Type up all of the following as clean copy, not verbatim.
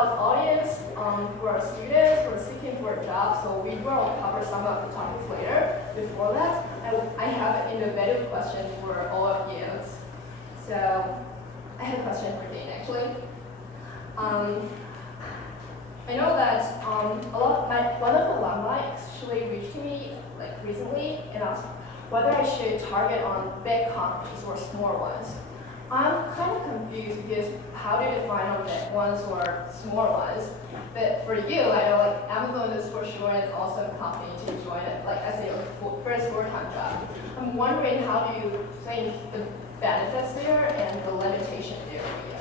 broad audience who are students who are seeking for a job, so we will cover some of the topics later. Before that, I have an innovative question for all of you. So I have a question for Dane actually. I know that one of the alumni actually reached me like recently and asked whether I should target on big companies or small ones. I'm kind of confused because how do you define on big ones or small ones? But for you, I know like Amazon is for sure an awesome company to join it, like as your first full-time job. I'm wondering how do you think the benefits there and the limitation there for you?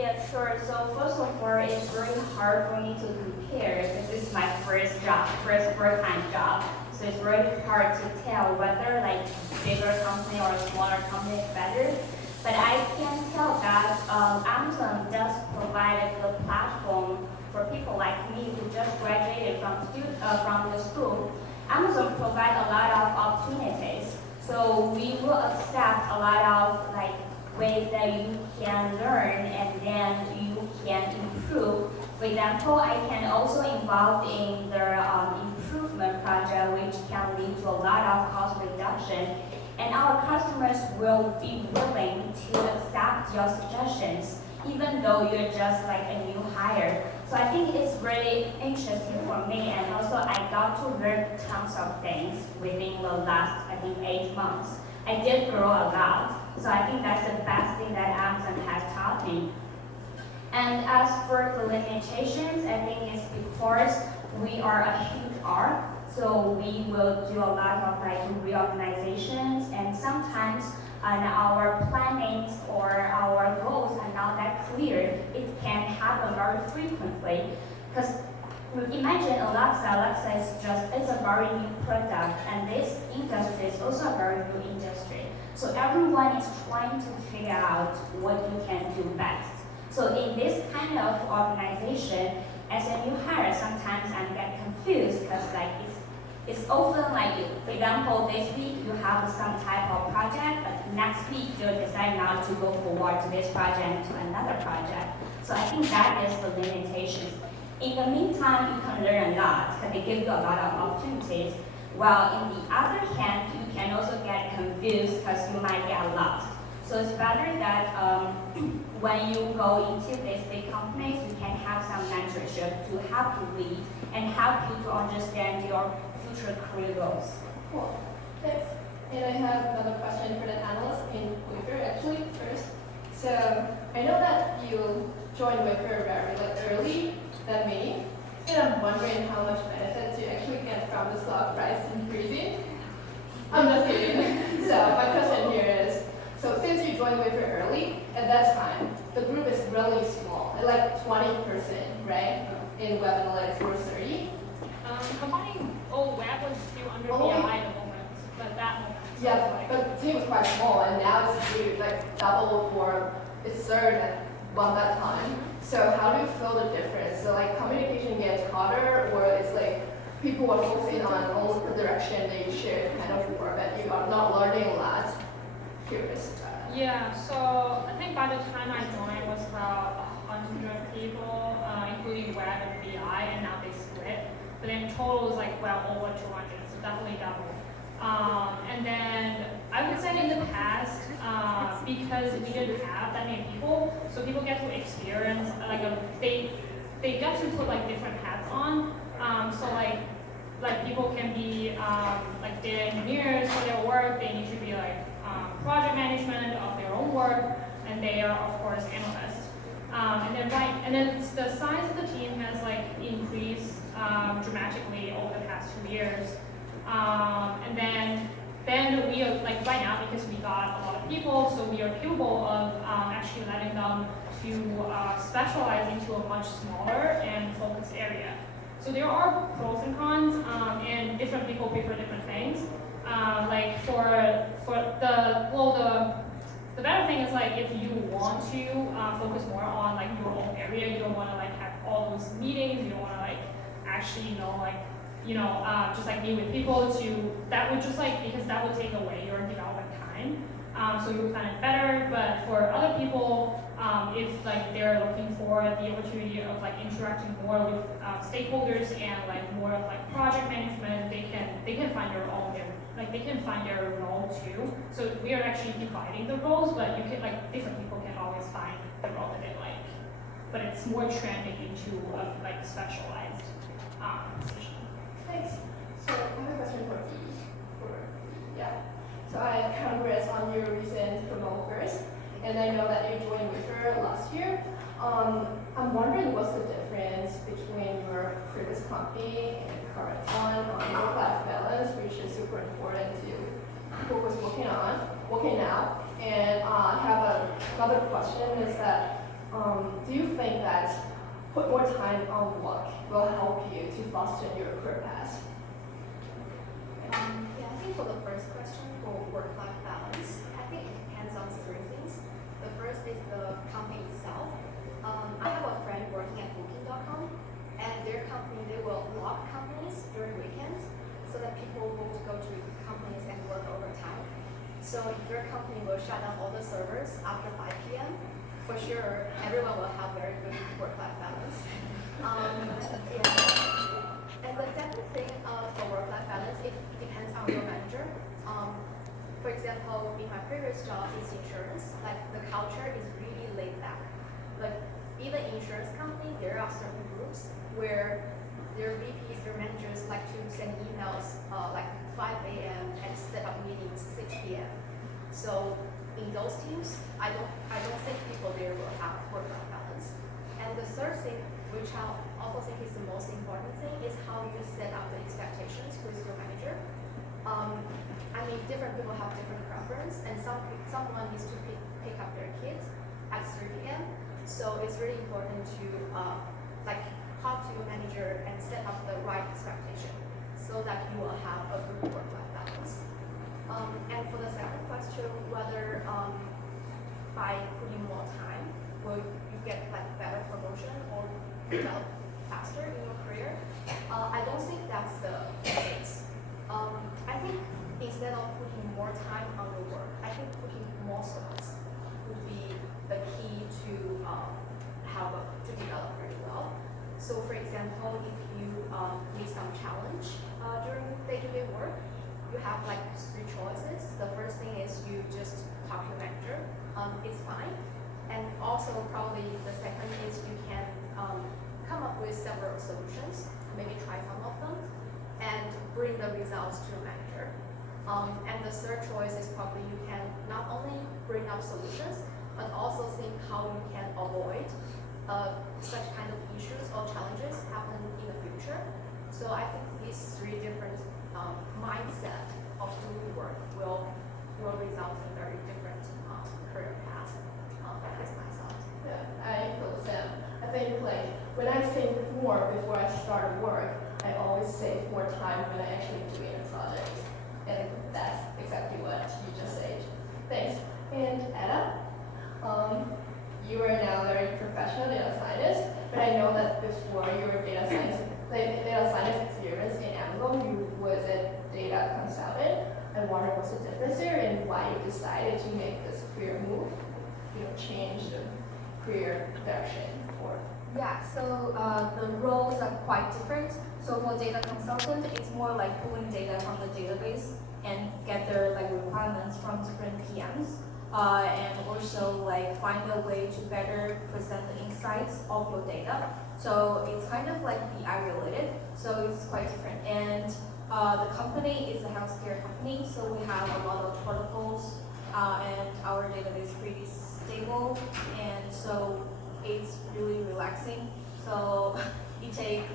Yeah, sure. So first of all, it's very hard for me to compare because this is my first full-time job. So it's very hard to tell whether like bigger company or smaller company is better. But I can tell that Amazon does provide a good platform for people like me who just graduated from the school. Amazon provides a lot of opportunities. So we will accept a lot of like ways that you can learn and then you can improve. For example, I can also involve in the improvement project, which can lead to a lot of cost reduction. And our customers will be willing to accept your suggestions, even though you're just like a new hire. So I think it's really interesting for me, and also I got to learn tons of things within the last, I think, 8 months. I did grow a lot, so I think that's the best thing that Amazon has taught me. And as for the limitations, I think it's because we are a huge org, so we will do a lot of like reorganizations, and sometimes our plannings or our goals are not that clear. It can happen very frequently because imagine Alexa is a very new product, and this industry is also a very new industry. So everyone is trying to figure out what you can do best. So in this kind of organization, as a new hire, sometimes I get confused because like it's often like, for example, this week you have some type of project, but next week you decide not to go forward to this project to another project. So I think that is the limitations. In the meantime, you can learn a lot because they give you a lot of opportunities. While in the other hand, you can also get confused because you might get lost. So it's better that when you go into these big companies, you can have some mentorship to help you lead and help you to understand your future career goals. Cool, thanks. And I have another question for the analyst in Wayfair actually first. So I know that you joined Wayfair very early than me, and I'm wondering how much benefits you actually get from the stock price increasing. I'm just kidding. So my question here is, so since you joined Wayfair early, at that time, the group is really small, like 20%, right? In web analytics, we're 30. Combining old web was still under BI at the moment, but that moment. Yeah, but the team was quite small, and now it's really like double or it's third at that time. So how do you feel the difference? So like communication gets harder, or it's like people are focusing on all the direction they should kind of work, but you are not learning a lot. Curious. Yeah, so I think by the time I joined, it was about 100 people, including web and BI, and now they split. But then total is like well over 200, so definitely double. And then I would say in the past, because we didn't have that many people, so people get to experience they get to put like different hats on. So like people can be like data engineers for their work. They need to be like project management of their own work, and they are of course analysts. And then the size of the team has like increased dramatically over the past 2 years. And then we are like right now, because we got a lot of people, so we are capable of actually letting them to specialize into a much smaller and focused area. So there are pros and cons, and different people prefer different things. Like the better thing is like if you want to focus more on like your own area, you don't want to like have all those meetings, you don't want to like actually just like meet with people that would just like, because that would take away your development time. So you would find it better, but for other people, if like they're looking for the opportunity of like interacting more with stakeholders and like more of like project management, they can find their own they can find their role too. So we are actually dividing the roles, but you can like different people can always find the role that they like. But it's more trending into a like specialized position. Thanks. So I have a question for yeah. So congrats on your recent promotion first, and I know that you joined Wayfair last year. I'm wondering what's the difference between your previous company and current one on work-life balance, which is super important to focus working now. And I have another question is that do you think that put more time on work will help you to foster your career path? Yeah, I think for the first question, for work-life balance, I think it depends on three things. The first is the company itself. I have a friend working at Booking.com, and their company, they will lock companies during weekends so that people won't go to companies and work overtime. So if your company will shut down all the servers after 5 p.m., for sure, everyone will have very good work-life balance. Yeah. And the second thing for work-life balance, it depends on your manager. For example, in my previous job, it's insurance. Like the culture is really laid back. Like even insurance company, there are certain groups where their VPs, their managers like to send emails like 5 a.m. and set up meetings 6 p.m. So in those teams, I don't think people there will have work-life balance. And the third thing, which I also think is the most important thing, is how you set up the expectations with your manager. I mean, different people have different preference, and someone needs to pick up their kids at 3 p.m. So it's really important to like talk to your manager and set up the right expectation so that you will have a good work-life balance. And for the second question, whether by putting more time, will you get like better promotion or develop faster in your career? I don't think that's the case. I think instead of putting more time on your work, I think putting more thoughts would be the key to to develop very well. So for example, if you need some challenge during day-to-day work, you have like 3 choices. The first thing is you just talk to your manager. It's fine. And also probably the second is you can come up with several solutions, maybe try some of them, and bring the results to your manager. And the third choice is probably you can not only bring up solutions, but also think how you can avoid such kind of issues or challenges happen in the future. So I think these 3 different mindset of doing work will result in very different career paths. That's my thought. Yeah, I feel the same. I think like when I think more before I start work, I always save more time when I actually doing a project. And that's exactly what you just said. Thanks. And Anna, you are now a very professional data scientist, but I know that before your data science experience in Amazon, you was a data consultant. I wonder what's the difference there and why you decided to make this career move, change the career direction or. Yeah, so the roles are quite different. So for data consultant, it's more like pulling data from the database and gather like requirements from different PMs. And also like find a way to better present the insights of your data. So it's kind of like BI related, so it's quite different. And the company is a healthcare company, so we have a lot of protocols, and our database is pretty stable, and so it's really relaxing. So it takes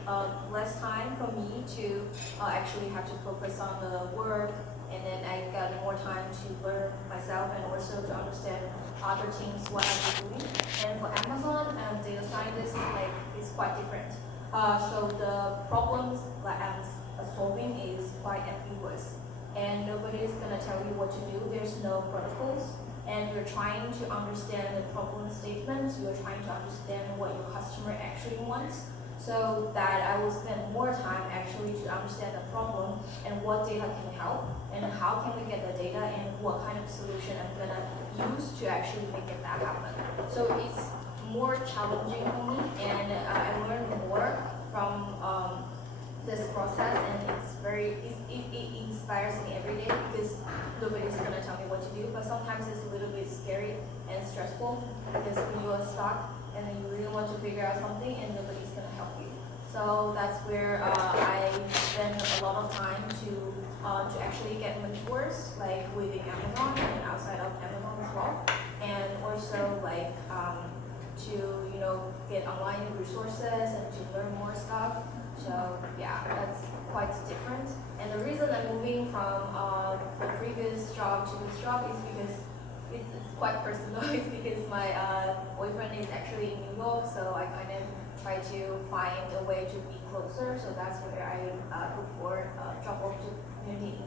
less time for me to actually have to focus on the work, and then I got more time to learn myself and also to understand other teams what I'm doing. And for Amazon, data scientists is quite different. So the problems that I'm solving is quite ambiguous, and nobody is gonna tell you what to do. There's no protocols. and you're trying to understand the problem statements, you're trying to understand what your customer actually wants, so that I will spend more time actually to understand the problem and what data can help, and how can we get the data, and what kind of solution I'm gonna use to actually make that happen. So it's more challenging for me, and I learn more from this process, and it inspires me every day, because nobody's gonna tell me what to do, but sometimes it's a little bit scary and stressful, because when you're stuck and then you really want to figure out something and nobody's gonna help you. So that's where I spend a lot of time to actually get mentors, like within Amazon and outside of Amazon as well, and also like to get online resources and to learn more stuff. So yeah, that's quite different. And the reason I'm moving from the previous job to this job is because it's quite personal. It's because my boyfriend is actually in New York, so I kind of try to find a way to be closer. So that's where I look for job opportunity.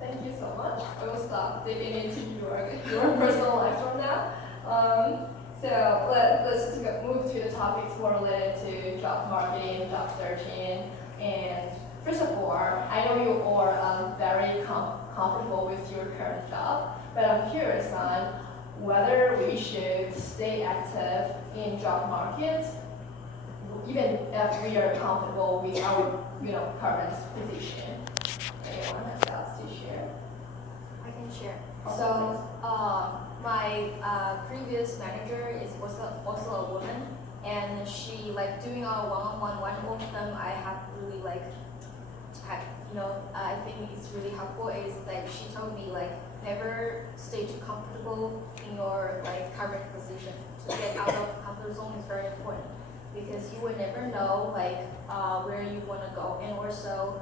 Thank you so much. I will stop digging into your personal life from now. So let's move to the topics more related to job marketing, job searching. And first of all, I know you all are very comfortable with your current job, but I'm curious on whether we should stay active in job market, even if we are comfortable with our current position. Anyone has thoughts to share? I can share. Okay. So my previous manager was also a woman, and she doing our one-on-one. One of them I have really I think it's really helpful is that she told me never stay too comfortable in your current position. To get out of comfort zone is very important, because you will never know where you want to go, and also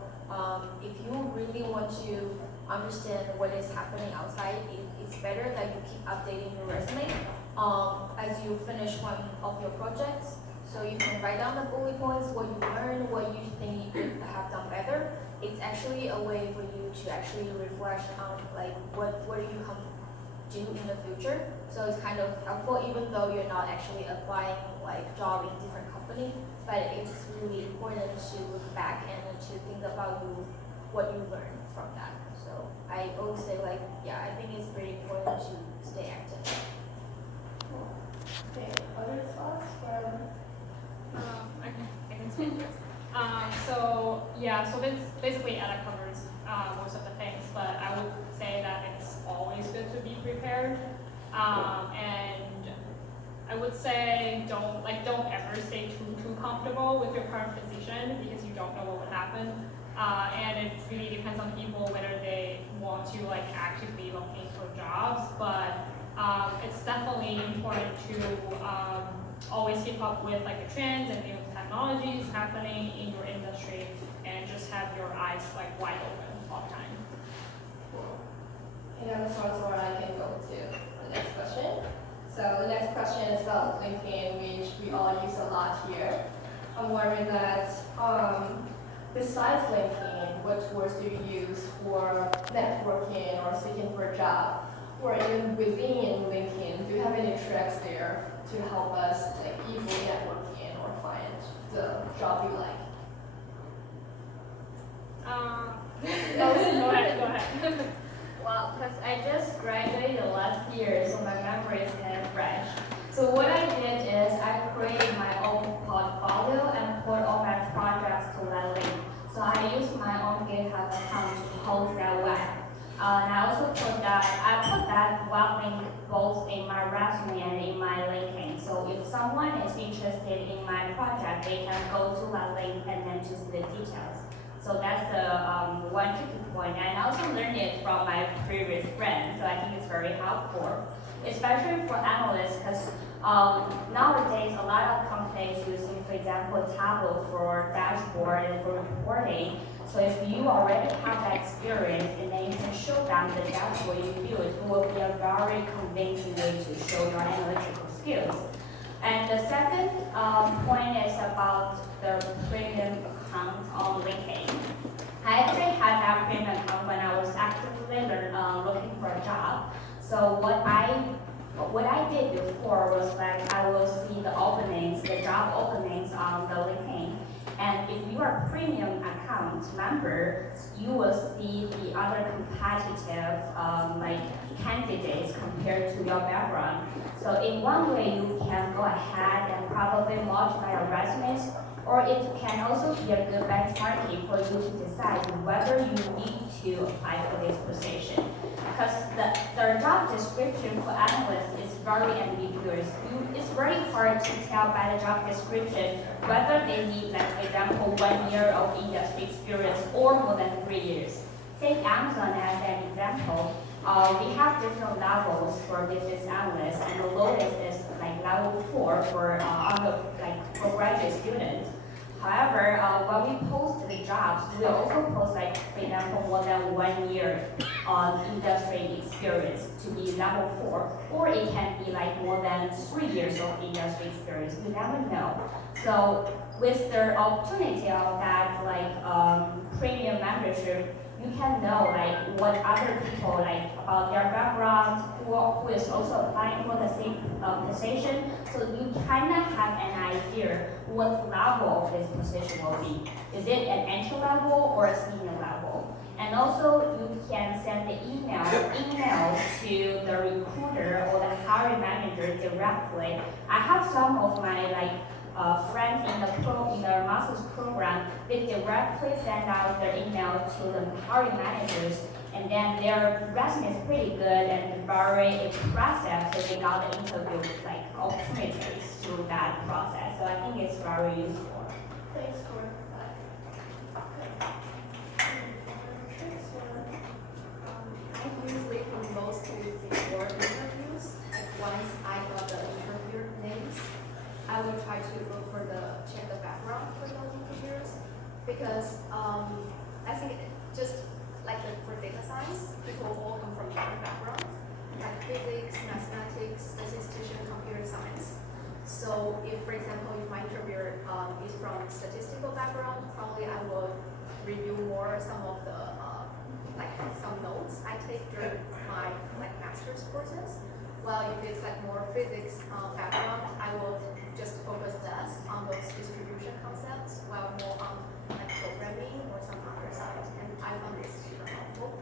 if you really want to understand what is happening outside, it's better that you keep updating your resume as you finish one of your projects. So you can write down the bullet points, what you learned, what you think you could have done better. It's actually a way for you to actually reflect on what do you do in the future. So it's kind of helpful, even though you're not actually applying job in different company, but it's really important to look back and to think about what you learned from that. So I always say I think it's pretty important to stay active. Okay, other thoughts from? I can speak first. So basically Ella covers most of the things, but I would say that it's always good to be prepared. And I would say don't ever stay too comfortable with your current position, because you don't know what would happen. And it really depends on people whether they want to actively looking for jobs, but it's definitely important to always keep up with the trends and new technologies happening in your industry, and just have your eyes wide open all the time. Any other thoughts, or I can go to the next question? So the next question is about LinkedIn, which we all use a lot here. I'm wondering that besides LinkedIn, what tools do you use for networking or seeking for a job? Or even within LinkedIn, do you have any tricks there to help us easily networking or find the job you like? Go ahead. Well, because I just graduated last year, so my memory is kind of fresh. So what I did is I created my own portfolio and put all my projects to that link. So I used my own GitHub account to host that web. And I also put that web link both in my resume and in my LinkedIn. So if someone is interested in my project, they can go to that link and then to see the details. So that's the one tricky point. And I also learned it from my previous friends, so I think it's very helpful, especially for analysts, because nowadays a lot of companies using, for example, Tableau for dashboard and for reporting. So if you already have that experience and then you can show them the dashboard you built, it will be a very convincing way to show your analytical skills. And the second point is about the premium account on LinkedIn. I actually had that premium account when I was actively looking for a job. So what I did before was like I will see the openings, the job openings on the LinkedIn. And if you are a premium account member, you will see the other competitive like candidates compared to your background. So in one way, you can go ahead and probably modify your resumes, or it can also be a good benchmarking for you to decide whether you need to apply for this position. Because the job description for analysts is very ambiguous. It's very hard to tell by the job description whether they need, like, for example, 1 year of industry experience or more than 3 years. Take Amazon as an example. We have different levels for business analysts, and the lowest is like level 4 for for graduate students. However, when we post the jobs, we also post, like, for example, more than 1 year on industry experience to be level 4, or it can be like more than 3 years of industry experience. We never know. So with the opportunity of that, like premium membership, you can know like what other people like about their background, who is also applying for the same position. So you kind of have an idea what level of this position will be. Is it an entry level or a senior level? And also you can send the email to the recruiter or the hiring manager directly. I have some of my friends in the master's program. They directly send out their email to the hiring managers, and then their resume is pretty good and very impressive. So they got the interview like opportunities through that process. So I think it's very useful. Thanks for that. I usually promote to before interviews. Like once I got the interviewer names, I will try to look for check the background for those interviewers, because I think just like for data science, people all come from different backgrounds, like physics, mathematics, statistician, computer science. So if, for example, if my interviewer is from statistical background, probably I will review more some of the some notes I take during my master's courses. While if it's like more physics background, I will just focus less on those distribution concepts, while more on like programming or some other side. And I found this super helpful.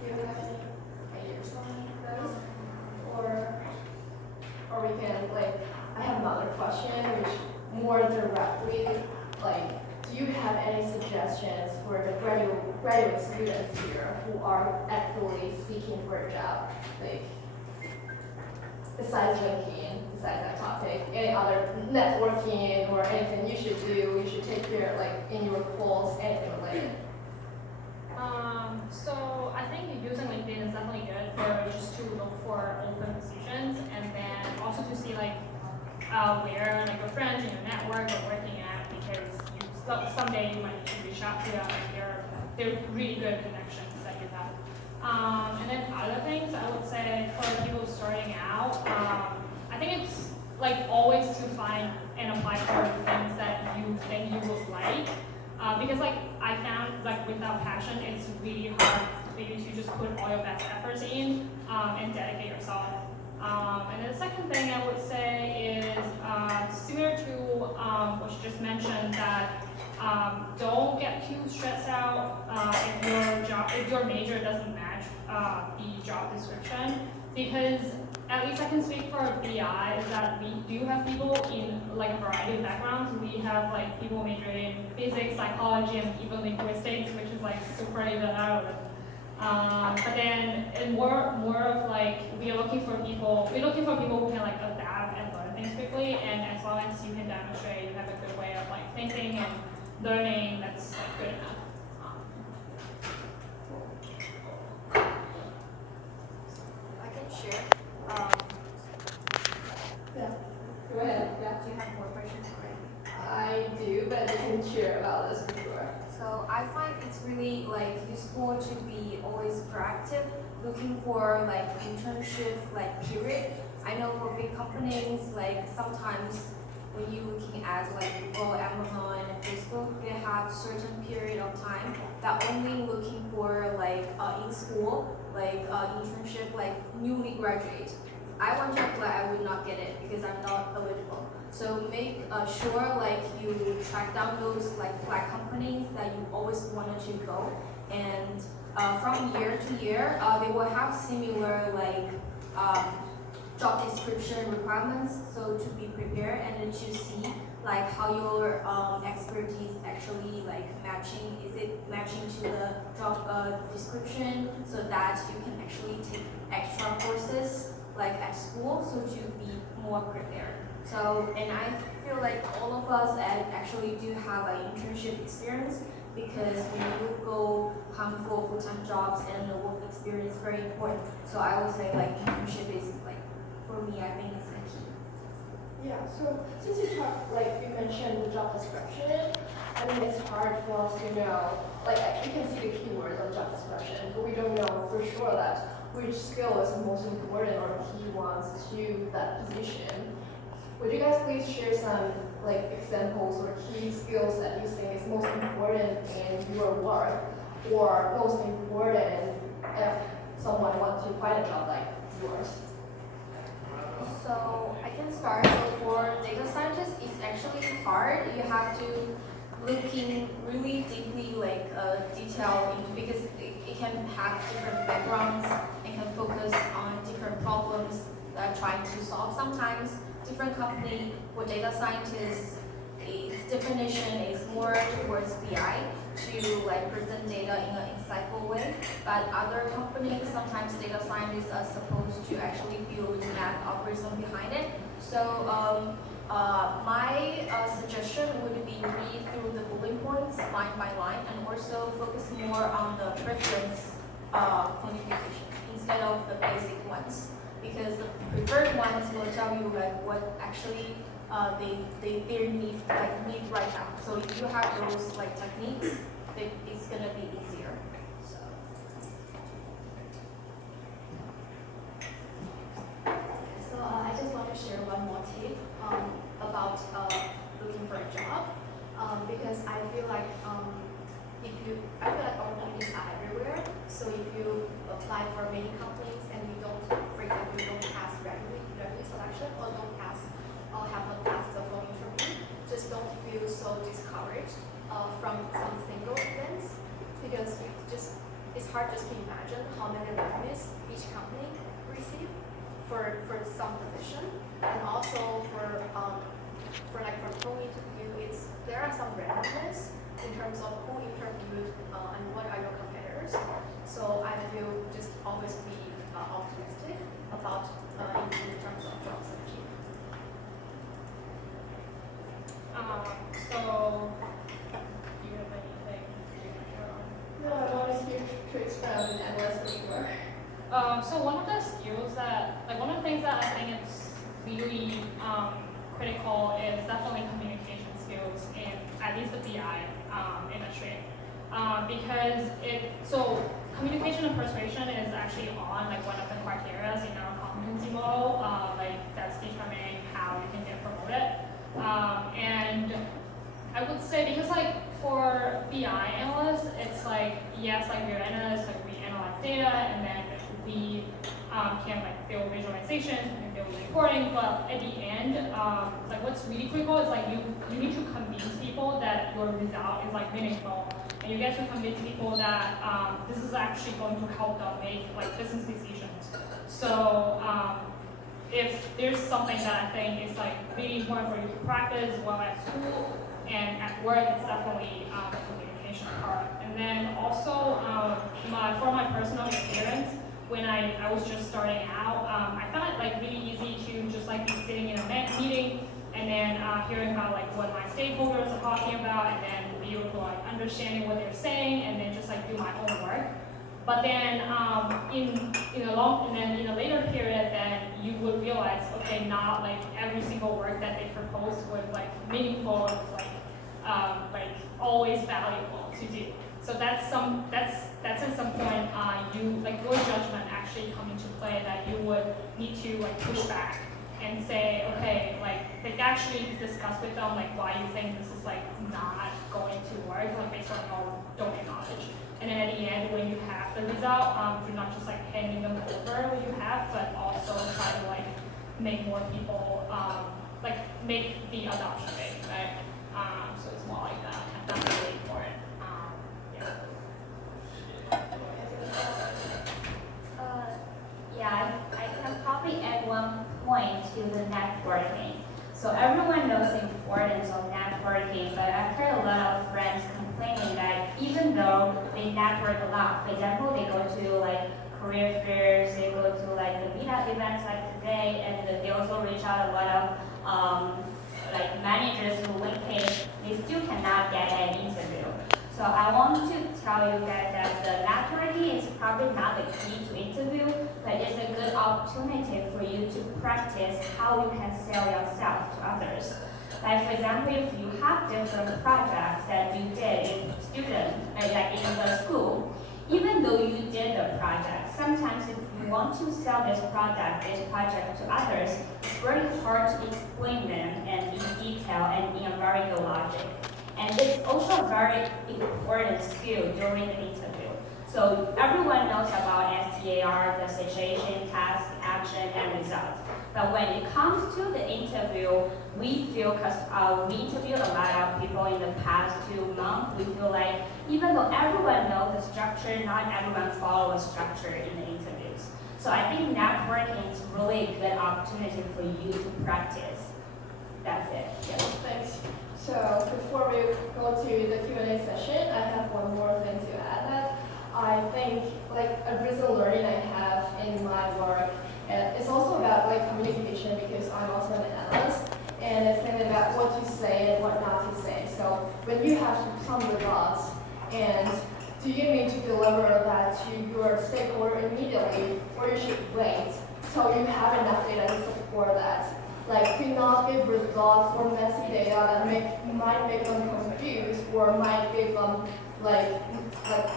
Do you have any ideas on those? Or we can I have another question which more directly do you have any suggestions for the graduate students here who are actively seeking for a job? Besides LinkedIn, besides that topic, any other networking or anything you should take care in your course, anything related? So I think using LinkedIn is definitely good for just to look for open positions, and then also to see where your friends in your network are working at, because someday you might need to reach out to them, and they're really good connections that you have. And then other things I would say for people starting out, I think it's always to find and apply for things that you think you would like. Because I found without passion, it's really hard for you to just put all your best efforts in and dedicate yourself. And then the second thing I would say is similar to what you just mentioned, that don't get too stressed out if your major doesn't match the job description, because at least I can speak for BI is that we do have people in a variety of backgrounds. We have people majoring in physics, psychology, and even linguistics, which is super even out. But then more of we're looking for people who can adapt and learn things quickly, and as long as you can demonstrate you have a good way of thinking and learning, that's good enough. I can share. Yeah. Go ahead. Yeah. Do you have more questions already? I do, but I can share about this before. So I find it's really useful to be always proactive, looking for internship period. I know for big companies sometimes when you're looking at like Google, Amazon, and Facebook, they have certain period of time that only looking for like in school, like internship, like newly graduate. If I want to apply, I would not get it because I'm not eligible. So make sure like you track down those like flag companies that you always wanted to go, and from year to year, they will have similar like job description requirements. So to be prepared and then to see like how your expertise actually like matching. Is it matching to the job description so that you can actually take extra courses like at school, so to be more prepared. So, and I feel like all of us actually do have an internship experience, because when you go hunt for full-time jobs and the work experience is very important. So I would say like internship is like, for me, I think it's a key. Yeah, so since you mentioned the job description, I mean it's hard for us to know, like we can see the keywords of job description, but we don't know for sure that which skill is the most important or key ones to that position. Would you guys please share some like examples or key skills that you think is most important in your work, or most important if someone wants to find a job like yours? So I can start. So for data scientists, it's actually hard. You have to looking really deeply, like detail into, because it can have different backgrounds and can focus on different problems that trying to solve. Sometimes different company for data scientists, its definition is more towards BI to like present data in an insightful way. But other companies, sometimes data scientists are supposed to actually build math algorithm behind it. So my suggestion would be read through the bullet points line by line, and also focus more on the preference quantification instead of the basic ones. Because the preferred ones will tell you like what actually they need right now. So if you have those like techniques, it's gonna be easier. So I just want to share one more tip about looking for a job, because I feel like opportunities are everywhere. So if you apply for many companies and you don't, for example, you don't pass revenue selection, or don't pass or have not passed the phone interview, just don't feel so discouraged from some single events, because it's hard just to imagine how many resumes each company receive for some position, and also for phone interview, there are some randomness in terms of who interviewed and what are your competitors. So I feel just always be optimistic about in terms of job searching. So, do you have anything to share on? No, I wanted you to expand and less more. So one of the skills that, like one of the things that I think it's really critical is definitely communication skills in at least the BI industry. Because so communication and persuasion is actually on like one of the criteria in our competency model, like that's determining how you can get promoted. And I would say, because like for BI analysts, it's like, yes, like we're analysts, like we analyze data, and then we can like build visualizations, we can build reporting, but at the end, like what's really critical is like you need to convince people that your result is like meaningful, and you get to convince people that this is actually going to help them make like business decisions. So if there's something that I think is like really important for you to practice while at school and at work, it's definitely the communication part. And then also for my personal experience, when I was just starting out, I found it like really easy to just like be sitting in a meeting and then hearing about like what my stakeholders are talking about, and then be able to like understanding what they're saying, and then just like do my own work. But then in a later period, then you would realize, okay, not like every single work that they proposed was like meaningful, was like always valuable to do. So that's at some point you like your judgment actually come into play, that you would need to like push back and say, okay, like actually discuss with them like why you think this is like not going to work, like based on domain knowledge. And then at the end, when you have the result, you're not just like handing them over what you have, but also try to like make more people like make the adoption rate, right? So it's more like that. And that's really important. Yeah, I can probably add one point to the networking. So everyone knows the importance of networking, but I've heard a lot of friends complaining that even though they network a lot, for example, they go to like career fairs, they go to like the Meetup events like today, and they also reach out a lot of like managers who win case, they still cannot get an interview. So I want to tell you guys that the networking is probably not the key to interview, but it's a good opportunity for you to practice how you can sell yourself to others. Like for example, if you have different projects that you did in student, like in the school, even though you did the project, sometimes if you want to sell this project to others, it's very hard to explain them and in detail and in a very good logic. And it's also a very important skill during the interview. So everyone knows about STAR, the situation, task, action, and result. But when it comes to the interview, we feel, because we interviewed a lot of people in the past 2 months, we feel like even though everyone knows the structure, not everyone follows structure in the interviews. So I think networking is really a good opportunity for you to practice. That's it. Yeah. Thanks. So before we go to the Q&A session, I have one more thing to add that I think like a recent learning I have in my work is also about like communication, because I'm also an analyst, and it's mainly about what to say and what not to say. So when you have some results, and do you need to deliver that to your stakeholder immediately, or you should wait so you have enough data to support that? Like, do not give results or messy data that might make them confused or might give them like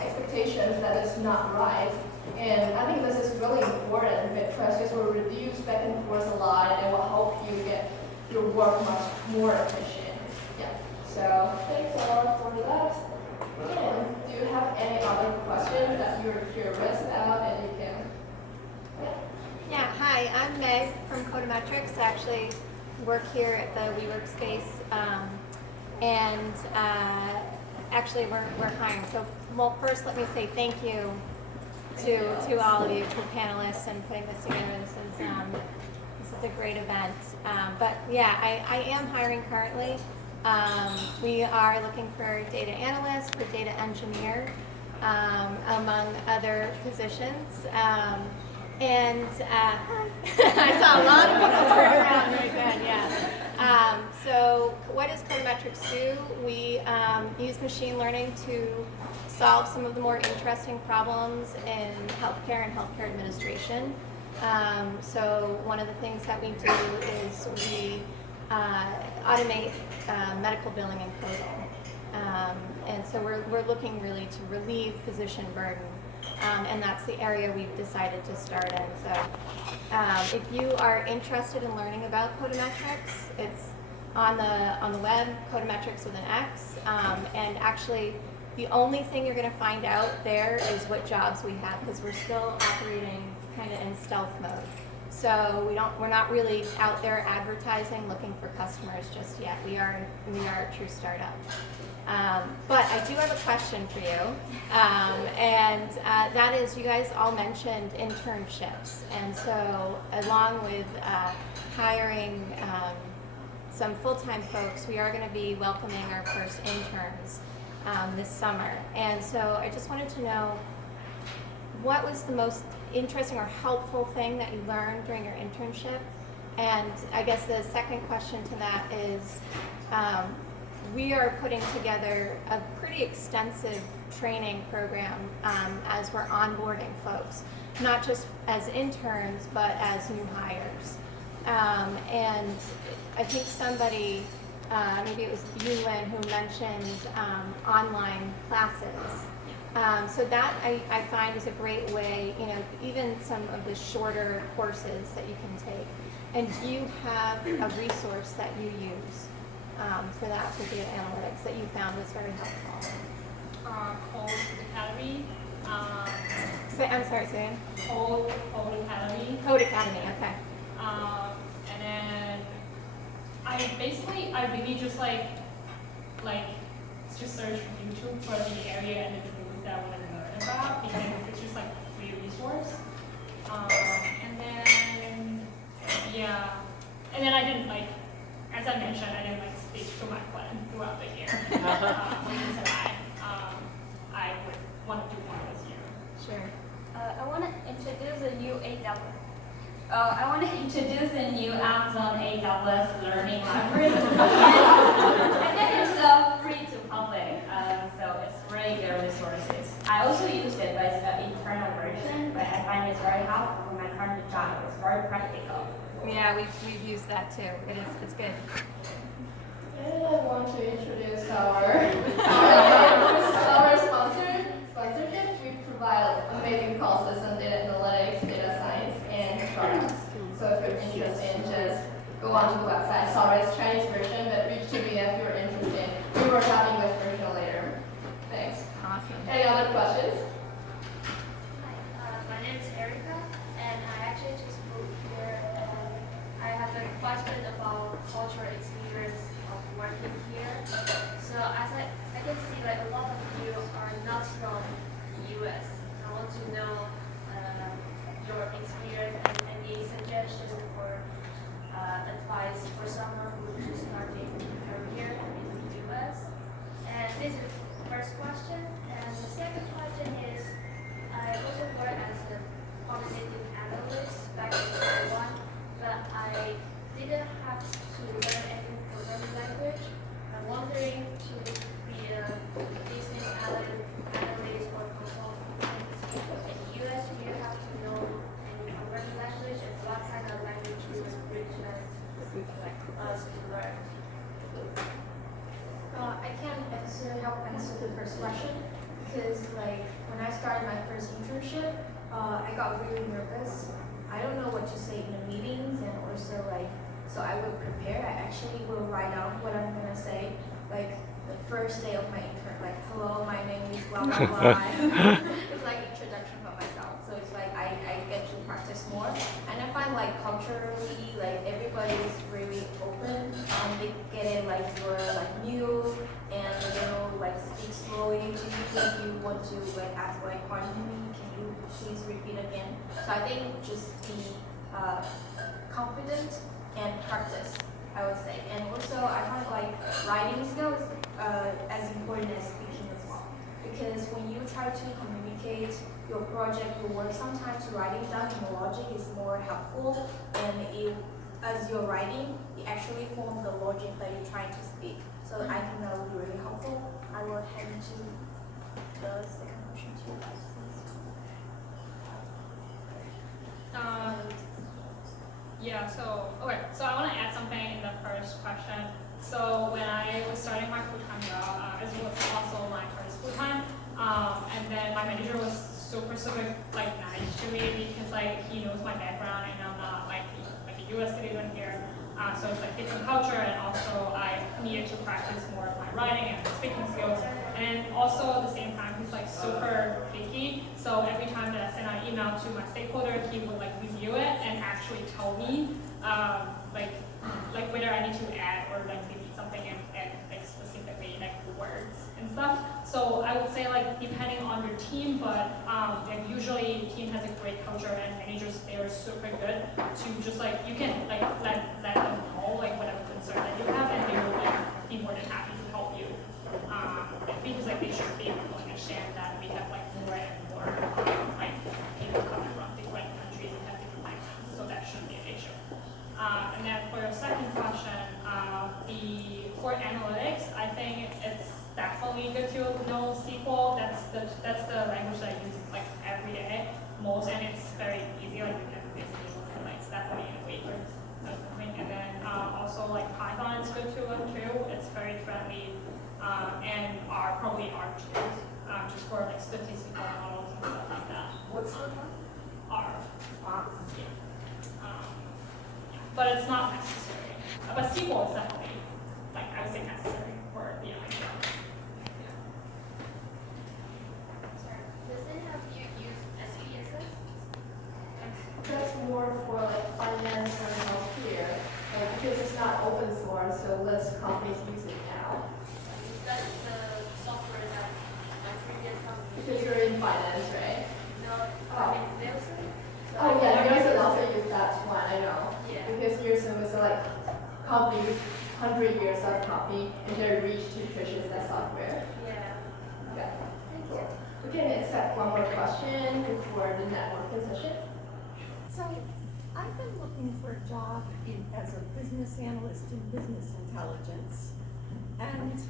expectations that is not right. And I think this is really important because this will reduce back and forth a lot, and it will help you get your work much more efficient. Yeah. So thanks a lot for that. And do you have any other questions that you're curious about and you can? Yeah, hi, I'm Meg from Codemetrics. I actually work here at the WeWork space, and actually we're hiring. So, well, first let me say thank you to all of you, to panelists, and putting this together. This is a great event. But yeah, I am hiring currently. We are looking for data analyst, for data engineer, among other positions. And I saw a lot of people turn around right then, yeah. So what does Codemetrics do? We use machine learning to solve some of the more interesting problems in healthcare and healthcare administration. So one of the things that we do is we automate medical billing and coding. And so we're looking really to relieve physician burden. And that's the area we've decided to start in. So if you are interested in learning about Codemetrics, it's on the web, Codemetrics with an X. And actually, the only thing you're going to find out there is what jobs we have, because we're still operating kind of in stealth mode. So we're not really out there advertising, looking for customers just yet. We are a true startup. But I do have a question for you, and that is, you guys all mentioned internships, and so along with hiring some full-time folks, we are going to be welcoming our first interns this summer. And so I just wanted to know, what was the most interesting or helpful thing that you learned during your internship? And I guess the second question to that is, we are putting together a pretty extensive training program as we're onboarding folks, not just as interns, but as new hires. And I think somebody, maybe it was you, Lynn, who mentioned online classes. So that I find is a great way, even some of the shorter courses that you can take. And do you have a resource that you use for that, for data analytics, that you found was very helpful? Code Academy. I'm sorry, say again. Code Academy. Code Academy, okay. And then I really just just search YouTube for the area and the tools that I want to learn about, because it's just like a free resource. And then I didn't as I mentioned, I didn't stick to my plan throughout the year. Because I would want to do more this year. Sure. I want to introduce a new Amazon AWS learning library. And then it's free to public, so it's really good resources. I also use it, but it's an internal version, but I find it's very helpful for my current job. It's very practical. Yeah, we've used that too. It's good. And I want to introduce our sponsorship. We provide amazing courses on data analytics, data science, and products. So if you're interested, just go onto the website. Sorry, it's Chinese version, but reach to me if you're interested. We will have English version later. Thanks. Awesome. Any other questions? Hi, my name is Erica, and I actually just moved here, and I have a question about cultural experience of working here. So as I can see, a lot of you are not from the US. I want to know your experience and any suggestions or advice for someone who is starting a career in the US. And this is the first question. And the second question is, I also worked as a quantitative analyst back in Taiwan, but I didn't have to learn any programming language. I'm wondering to be a business analyst or consultant in the US, do you have to know any programming language, and what kind of language you would recommend us to learn? I can help answer the first question, because when I started my first internship, I got really nervous. I don't know what to say in the meetings, and also so I would prepare. I actually will write down what I'm gonna say, the first day of my intern, hello, my name is blah blah blah. It's introduction for myself. So it's I get to practice more, and I find culturally everybody is really open, and they get it you're new, and they'll speak slowly to you if you want to ask pardon me, can you please repeat again? So I think just be confident and practice, I would say. And also I find writing skills as important as speaking as well, because when you try to communicate your project, your work, sometimes writing down in the logic is more helpful, and as you're writing, it actually forms the logic that you're trying to speak. So I think that would be really helpful. I will head into the second question to you guys, please. So I want to add something in the first question. So when I was starting my full-time job, it was also my first full-time, and then my manager was super nice to me, because he knows my background, and I'm not a US citizen here. So it's different culture, and also I needed to practice more of my writing and speaking skills. And also at the same time, he's super picky. So every time that I send an email to my stakeholder, he would review it and actually tell me whether I need to add or delete something, and specifically words and stuff. So I would say depending on your team, but usually team has a great culture, and managers, they are super good to just you can let them know whatever concern that you have, and they will be more than happy to help you, because they should be able to understand that we have more and more people coming from different countries and have different backgrounds, so that shouldn't be an issue. And then for your second question, for analytics, I think it's definitely good to know SQL. That's the language that I use every day most, and it's very easy. You can basically look at Stephanie and Wayfair or something. And then also Python is good to learn too. It's very friendly, and probably R tools, just for like statistical models and stuff like that. What's the one? R. Yeah. But it's not necessary. But SQL is definitely, like, I would say necessary for the jobs. Sorry. Does it have you use SPSS? That's more for like finance or healthcare, because it's not open source, so less companies use it now. That's the software that my previous company Because you're in finance, right? No, Oh. in Nielsen. So Oh I yeah, never Nielsen used also it. use that one, I know. Yeah. Because Nielsen is like companies, 100 years of company, and their reach to purchase that software. Yeah. Yeah. Thank you. We can accept one more question before the networking session. So I've been looking for a job as a business analyst in business intelligence. And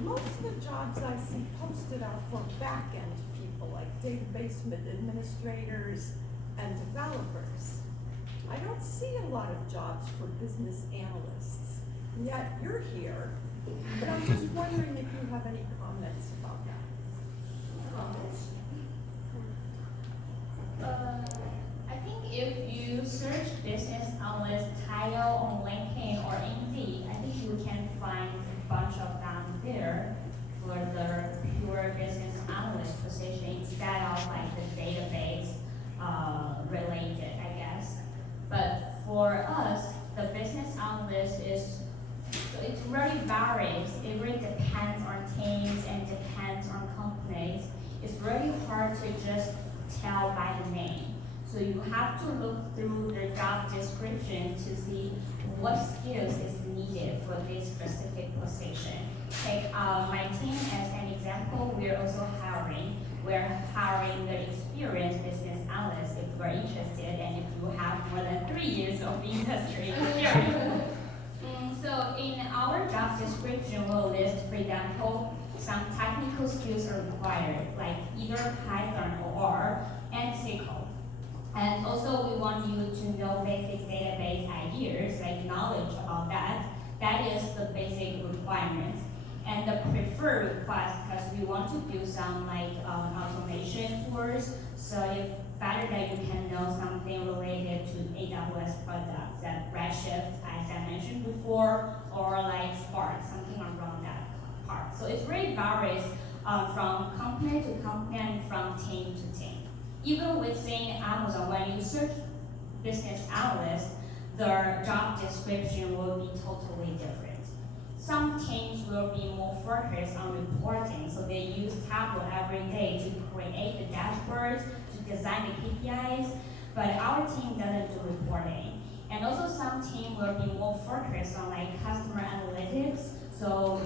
most of the jobs I see posted are for back-end people, like database administrators and developers. I don't see a lot of jobs for business analysts. And yet you're here, but I'm just wondering if you have any comments about that. Comments? I think if you search business analyst title on LinkedIn or Indeed, I think you can find a bunch of them there for the pure business analyst position instead of like the database related, I guess. But for us, the business analyst so it really varies. It really depends on teams and depends on companies. It's really hard to just tell by the name. So you have to look through the job description to see what skills is needed for this specific position. Take my team as an example. We're also hiring. We're hiring the experienced business analyst if you're interested and if you have more than 3 years of industry experience. So in our job description, we'll list, for example, some technical skills are required, like either Python or R and SQL. And also we want you to know basic database ideas, like knowledge about that. That is the basic requirements. And the preferred request, because we want to do some like automation tours, so if better that you can know something related to AWS products, that Redshift, as I mentioned before, or like Spark, something around that part. So it really varies from company to company and from team to team. Even within Amazon, when you search business analyst, their job description will be totally different. Some teams will be more focused on reporting, so they use Tableau every day to create the dashboards, to design the KPIs, but our team doesn't do reporting. And also some team will be more focused on like customer analytics, so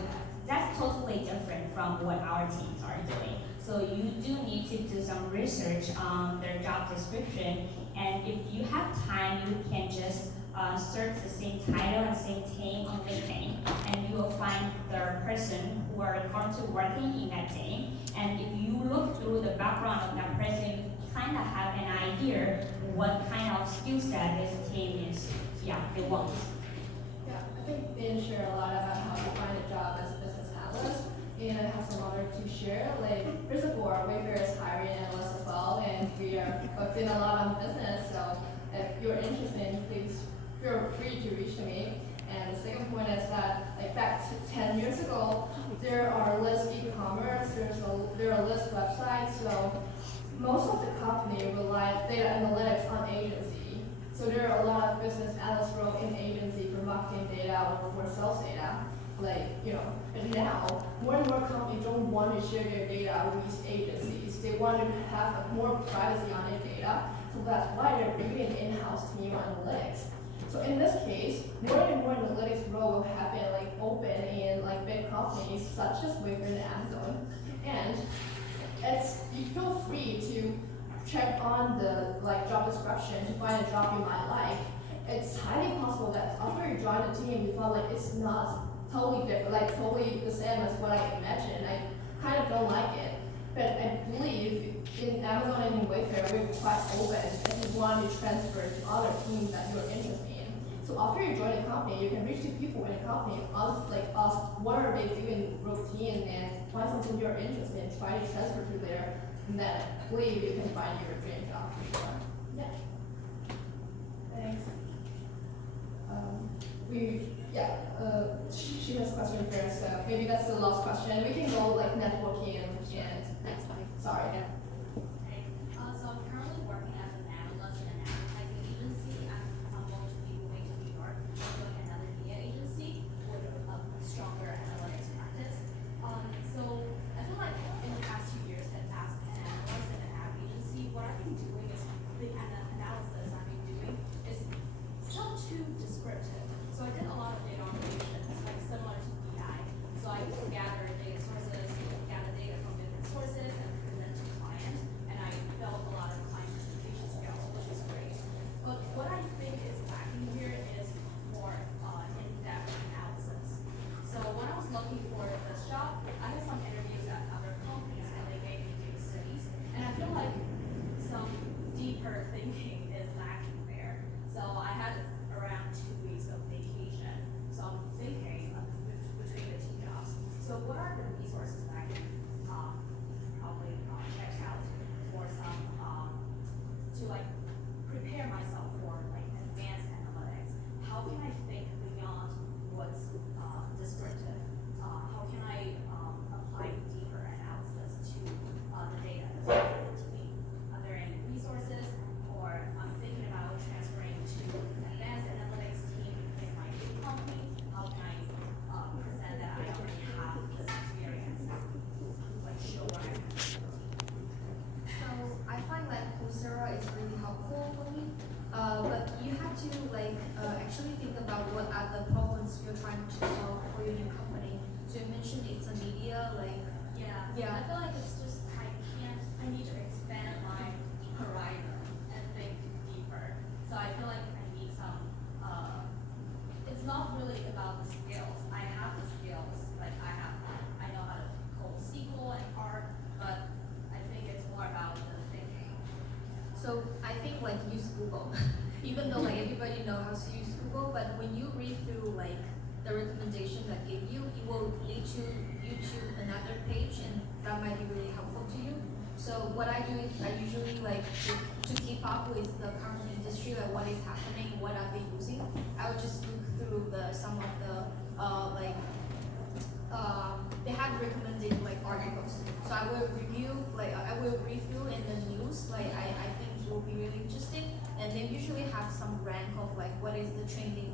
that's totally different from what our teams are doing. So you do need to do some research on their job description, and if you have time, you can just search the same title and same team on LinkedIn, and you will find the person who are currently working in that team. And if you look through the background of that person, you kind of have an idea what kind of skill set this team is, they want. Yeah, I think they share a lot about how to find a job as a business analyst. And I have some other to share. Like, first of all, Wayfair is hiring analysts as well, and we are hooked in a lot on business. So if you're interested, please feel free to reach to me. And the second point is that, like back to 10 years ago, there are less e-commerce, there are less websites. So most of the company rely data analytics on agency. So there are a lot of business analysts role in agency for marketing data or for sales data. And now, more and more companies don't want to share their data with these agencies. They want to have more privacy on their data. So that's why they're bringing an in-house team on analytics. So in this case, more and more analytics role will happen like open in like big companies such as Wayfair and Amazon. And you feel free to check on the job description to find a job you might like. It's highly possible that after you join the team, you feel like it's not totally different, totally the same as what I imagined. I kind of don't like it. But I believe in Amazon and in Wayfair, we're quite open and we want to transfer to other teams that you're interested in. So after you join a company, you can reach the people in a company, ask what are they doing routine and find something you're interested in, try to transfer to there, and then believe you can find your dream job for sure. Yeah. Thanks. She has a question first, so maybe that's the last question. We can go like networking and That's fine. sorry. So I'm currently working as an analyst in an advertising agency. I'm going to be moving to New York to join another media agency with a stronger analytics practice. So I feel like in the past 2 years as an analyst in an ad agency, what I've been doing is the analysis I've been doing is still too descriptive. So I did a lot of data operations, like similar to BI. So I gather data sources, gather data from different sources, and present to clients. And I developed a lot of client presentation skills, which is great. But what I think is lacking here is more in-depth analysis. So when I was looking for this job, I had some interviews at other companies, and they gave me case studies. And I feel like some deeper thinking is lacking there. So I had around 2 weeks of vacation. So I'm thinking between the two jobs. So what are the resources that I can probably check out for some to like prepare myself for like advanced analytics? How can I think beyond what's descriptive? How can I apply deeper analysis to the data that's presented to me? Are there any resources, or I'm thinking about transferring to advanced analytics team in my new company? How can I present that I already have this experience? Like show what I can do. So I find that Coursera is really helpful for me, but you have to actually think about what are the problems you're trying to solve for your new company. So you mentioned it's a media, Yeah. I feel like it's just I need to expand my horizon and think deeper. So I feel like I need some it's not really about the skills. I have the skills, like I know how to code SQL and R, but I think it's more about the thinking. So I think use Google. Even though everybody knows how to use Google, but when you read through the recommendation that give you, it will lead you to another page, and that might be really helpful to you. So what I do is I usually to keep up with the current industry, what is happening, what are they using. I would just look through some of the they have recommended articles. So I will review I will read through in the news. I think it will be really interesting, and they usually have some rank of what is the trending